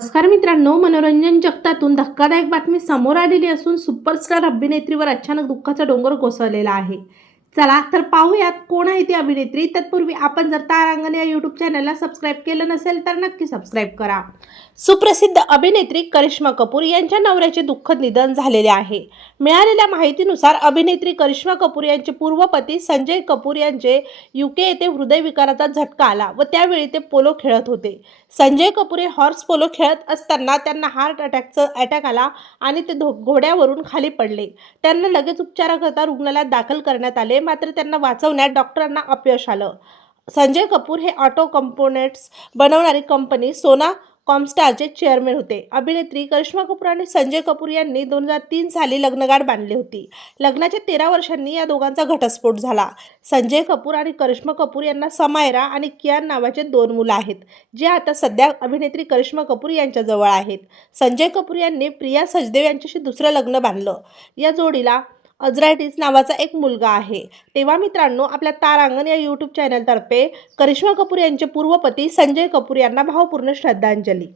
नमस्कार मित्रांनो मनोरंजन जगतातून धक्कादायक बातमी समोर आलेली असून सुपरस्टार अभिनेत्रीवर अचानक दुःखाचा डोंगर कोसळलेला आहे. चला तर पाहूयात कोण आहे ती अभिनेत्री. तत्पूर्वी आपण जर तारांगण या यूट्यूब चॅनलला सबस्क्राईब केलं नसेल तर नक्की सबस्क्राईब करा. सुप्रसिद्ध अभिनेत्री करिश्मा कपूर यांच्या नवऱ्याचे दुःखद निधन झालेले आहे. मिळालेल्या माहितीनुसार अभिनेत्री करिश्मा कपूर यांचे पूर्व पती संजय कपूर यांचे युके येथे हृदयविकाराचा झटका आला व त्यावेळी ते पोलो खेळत होते. संजय कपूर हे हॉर्स पोलो खेळत असताना त्यांना हार्ट अटॅकचा अटॅक आला आणि ते धो घोड्यावरून खाली पडले. त्यांना लगेच उपचाराकरता रुग्णालयात दाखल करण्यात आले मात्र त्यांना वाचवण्यात डॉक्टरांना अपयश आलं. संजय कपूर हे ऑटो कंपोनेंट्स बनवणारी कंपनी सोना कॉमस्टारचे चेअरमॅन होते. अभिनेत्री करिश्मा कपूर आणि संजय कपूर यांनी दोन हजार तीन साली लग्नगाठ बांधली होती. लग्नाच्या तेरा वर्षांनी या दोघांचा घटस्फोट झाला. संजय कपूर आणि करिश्मा कपूर यांना समायरा आणि कियान नावाचे दोन मुलं आहेत जे आता सध्या अभिनेत्री करिश्मा कपूर यांच्याजवळ आहेत. संजय कपूर यांनी प्रिया सचदेव यांच्याशी दुसरं लग्न बांधलं. या जोडीला अझरायटीस नावाचा एक मुलगा आहे. तेव्हा मित्रांनो आपल्या तारांगण या यूट्यूब चॅनलतर्फे करिश्मा कपूर यांचे पूर्वपती संजय कपूर यांना भावपूर्ण श्रद्धांजली.